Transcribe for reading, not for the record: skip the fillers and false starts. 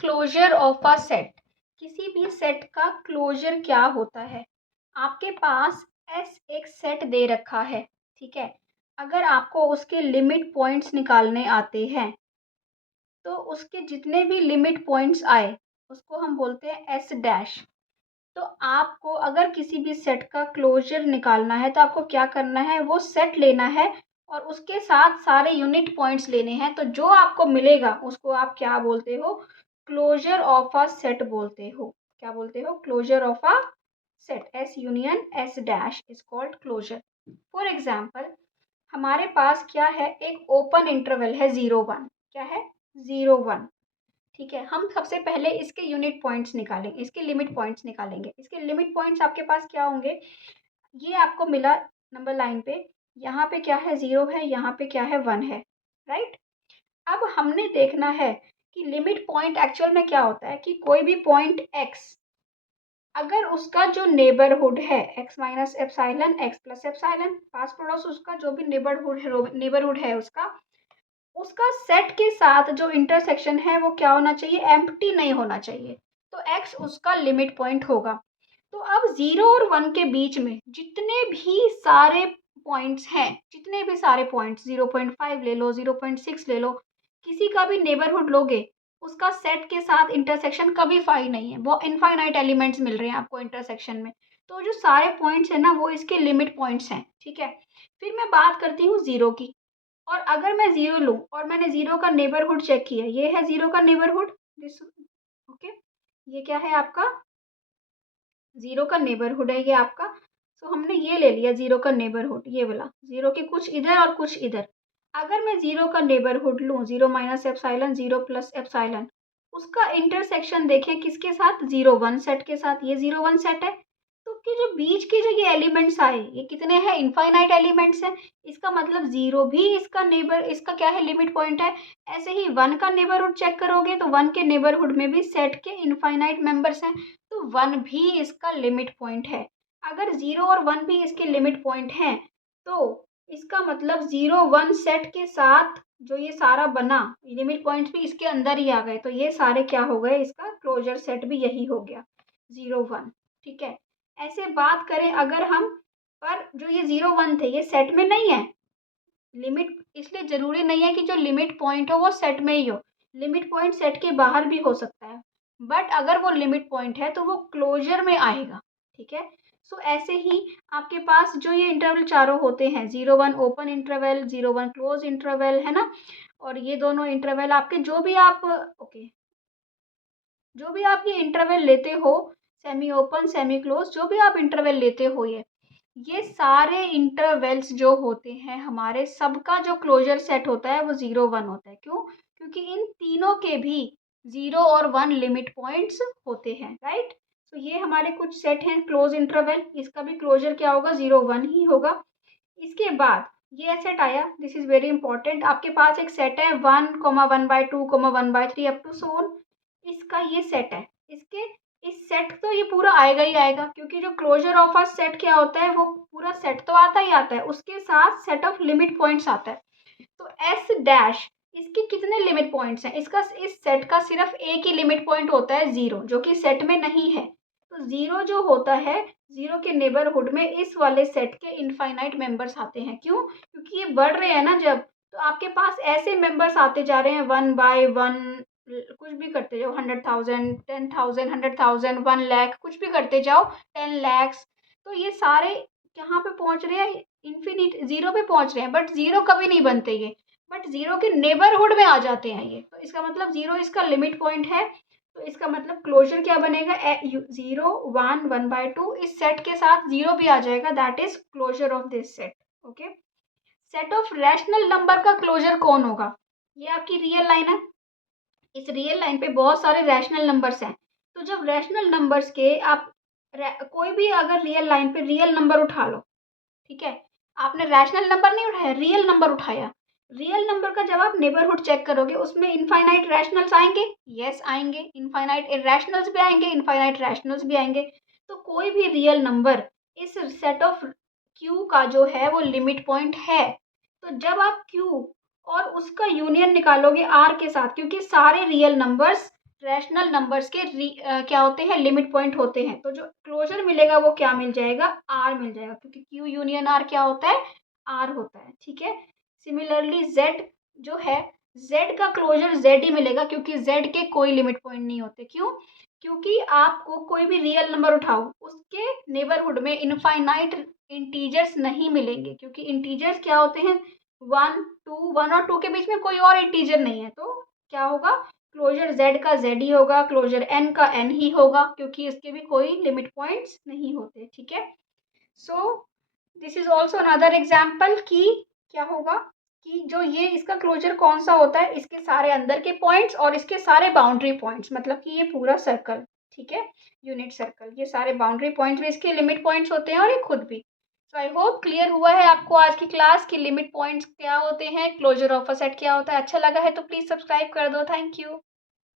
Closure of a set. किसी भी set का क्लोजर क्या होता है? आपके पास एस एक सेट दे रखा है, ठीक है। अगर आपको उसके लिमिट पॉइंट्स निकालने आते हैं तो उसके जितने भी लिमिट पॉइंट्स आए उसको हम बोलते हैं एस डैश। तो आपको अगर किसी भी सेट का क्लोजर निकालना है तो आपको क्या करना है, वो सेट लेना है और उसके साथ सारे यूनिट पॉइंट्स लेने हैं। तो जो आपको मिलेगा उसको आप क्या बोलते हो? क्लोजर ऑफ अ सेट बोलते हो। क्या बोलते हो? Closure of a set. S union S dash is called closure. For example हमारे पास क्या है, एक ओपन इंटरवल है 0 1। क्या है? 0 1। ठीक है, हम सबसे पहले इसके यूनिट पॉइंट्स निकालेंगे, इसके लिमिट पॉइंट्स निकालेंगे। इसके लिमिट पॉइंट्स आपके पास क्या होंगे? ये आपको मिला नंबर लाइन पे, यहाँ पे क्या है? 0 है, यहाँ पे क्या है? 1 है, राइट। अब हमने देखना है कि लिमिट पॉइंट एक्चुअल में क्या होता है कि कोई भी पॉइंट x अगर उसका जो नेबरहुड है x minus epsilon x plus epsilon, पास पड़ोस उसका जो भी नेबरहुड है उसका सेट के साथ जो इंटरसेक्शन है वो क्या होना चाहिए? एम्प्टी नहीं होना चाहिए। तो x उसका लिमिट पॉइंट होगा। तो अब 0 और 1 के बीच में जितने भी सारे पॉइंट्स हैं, जितने भी सारे पॉइंट्स 0.5 ले लो, 0.6 ले लो, किसी का भी नेबरहुड लोगे उसका सेट के साथ इंटरसेक्शन कभी फाई नहीं है। वो इनफाइनाइट एलिमेंट्स मिल रहे हैं आपको इंटरसेक्शन में। तो जो सारे पॉइंट्स हैं ना वो इसके लिमिट पॉइंट्स हैं, ठीक है। फिर मैं बात करती हूँ 0 की। और अगर मैं 0 लूँ और मैंने 0 का नेबरहुड चेक किया, ये है 0 का नेबरहुड, दिस ओके। ये क्या है आपका? 0 का नेबरहुड है ये आपका। सो हमने ये ले लिया 0 का नेबरहुड, ये वाला 0 के कुछ इधर और कुछ इधर। अगर मैं 0 का नेबरहुड लूँ, 0 माइनस एप्साइलन 0 प्लस एप्साइलन, उसका इंटरसेक्शन देखें किसके साथ? 0 1 सेट के साथ। ये 0 1 सेट है। तो कि जो बीच के जो ये एलिमेंट्स आए ये कितने हैं? इनफाइनाइट एलिमेंट्स हैं। इसका मतलब 0 भी इसका क्या है? लिमिट पॉइंट है। ऐसे ही 1 का नेबरहुड चेक करोगे तो 1 के नेबरहुड में भी सेट के इनफाइनाइट मेंबर्स हैं, तो 1 भी इसका लिमिट पॉइंट है। अगर 0 और 1 भी इसके लिमिट पॉइंट हैं तो इसका मतलब 0 1 सेट के साथ जो ये सारा बना लिमिट पॉइंट्स भी इसके अंदर ही आ गए। तो ये सारे क्या हो गए? इसका क्लोजर सेट भी यही हो गया 0 1, ठीक है। ऐसे बात करें अगर हम, पर जो ये 0 1 थे ये सेट में नहीं है। लिमिट इसलिए जरूरी नहीं है कि जो लिमिट पॉइंट हो वो सेट में ही हो। लिमिट पॉइंट सेट के बाहर भी हो सकता है, बट अगर वो लिमिट पॉइंट है तो वो क्लोजर में आएगा, ठीक है। सो ऐसे ही आपके पास जो ये इंटरवल चारों होते हैं, 0 1 ओपन इंटरवल, 0 1 क्लोज इंटरवल, है ना। और ये दोनों इंटरवल आपके जो भी आप जो भी आप ये इंटरवल लेते हो, सेमी ओपन सेमी क्लोज, जो भी आप इंटरवल लेते हो, ये सारे इंटरवल्स जो होते हैं हमारे सबका जो क्लोजर सेट होता है वो 0 1 होता है। क्यों? क्योंकि इन तीनों के भी 0 और 1 लिमिट पॉइंट्स होते हैं, राइट। तो ये हमारे कुछ सेट हैं क्लोज इंटरवल, इसका भी क्लोजर क्या होगा? 0 1 ही होगा। इसके बाद ये सेट आया, दिस इज वेरी इंपॉर्टेंट। आपके पास एक सेट है 1,1/2, 1/3 अप टू सो ऑन। इसका ये सेट है, इसके इस सेट तो ये पूरा आएगा ही आएगा, क्योंकि जो क्लोजर ऑफ अ सेट क्या होता है वो पूरा सेट तो आता ही आता है, उसके साथ सेट ऑफ लिमिट पॉइंट्स आता है। तो एस डैश इसके कितने लिमिट पॉइंट्स हैं? इसका इस सेट का सिर्फ एक ही लिमिट पॉइंट होता है 0, जो कि सेट में नहीं है। तो 0 जो होता है, 0 के नेबरहुड में इस वाले सेट के इनफाइनाइट मेंबर्स आते हैं। क्यों? क्योंकि ये बढ़ रहे हैं ना जब, तो आपके पास ऐसे मेंबर्स आते जा रहे हैं 1 बाय 1, कुछ भी करते जाओ, 100,000, 10,000, 100,000, 1 लाख, कुछ भी करते जाओ, 10 lakhs। तो ये सारे कहाँ पे पहुंच रहे हैं? इन्फिनिट 0 पे पहुंच रहे हैं, बट 0 कभी नहीं बनते ये, बट 0 के नेबरहुड में आ जाते हैं ये। तो इसका मतलब 0 इसका लिमिट पॉइंट है। तो इसका मतलब क्लोजर क्या बनेगा? 0 1 1/2, इस सेट के साथ 0 भी आ जाएगा, that is closure of this set. Okay. Set of rational number का क्लोजर कौन होगा? ये आपकी रियल लाइन है। इस रियल लाइन पे बहुत सारे रैशनल नंबर्स हैं। तो जब रैशनल नंबर्स के आप कोई भी अगर रियल लाइन पे रियल नंबर उठा लो, ठीक है, आपने रैशनल नंबर नहीं उठाया, रियल नंबर उठाया। रियल नंबर का जब आप नेबरहुड चेक करोगे उसमें इनफाइनाइट रैशनल्स आएंगे, यस आएंगे, इनफाइनाइट इरैशनल्स भी आएंगे, इनफाइनाइट रैशनल्स भी आएंगे। तो कोई भी रियल नंबर इस सेट ऑफ क्यू का जो है वो लिमिट पॉइंट है। तो जब आप क्यू और उसका यूनियन निकालोगे आर के साथ, क्योंकि सारे रियल नंबर्स रैशनल नंबर्स के क्या होते हैं, लिमिट पॉइंट होते हैं। तो जो क्लोजर मिलेगा वो क्या मिल जाएगा, आर मिल जाएगा, क्योंकि क्यू यूनियन आर क्या होता है, आर होता है। ठीक है। सिमिलरली जेड जो है, जेड का क्लोजर जेड ही मिलेगा, क्योंकि जेड के कोई लिमिट पॉइंट नहीं होते। क्यों? क्योंकि आपको कोई भी रियल नंबर उठाओ, उसके नेबरहुड में इनफाइनाइट इंटीजर्स नहीं मिलेंगे, क्योंकि इंटीजर्स क्या होते हैं, 1 और 2 के बीच में कोई और इंटीजर नहीं है। तो क्या होगा, क्लोजर z का z ही होगा, क्लोजर n का n ही होगा, क्योंकि इसके भी कोई लिमिट पॉइंट्स नहीं होते। ठीक है। So this is also another example कि क्या होगा कि जो ये इसका क्लोजर कौन सा होता है, इसके सारे अंदर के पॉइंट्स और इसके सारे बाउंड्री पॉइंट्स, मतलब कि ये पूरा सर्कल। ठीक है। यूनिट सर्कल, ये सारे बाउंड्री पॉइंट्स भी इसके लिमिट पॉइंट्स होते हैं और ये खुद भी। सो आई होप क्लियर हुआ है आपको आज की क्लास की लिमिट पॉइंट्स क्या होते हैं, क्लोजर ऑफ अ सेट क्या होता है। अच्छा लगा है तो प्लीज सब्सक्राइब कर दो। Thank you.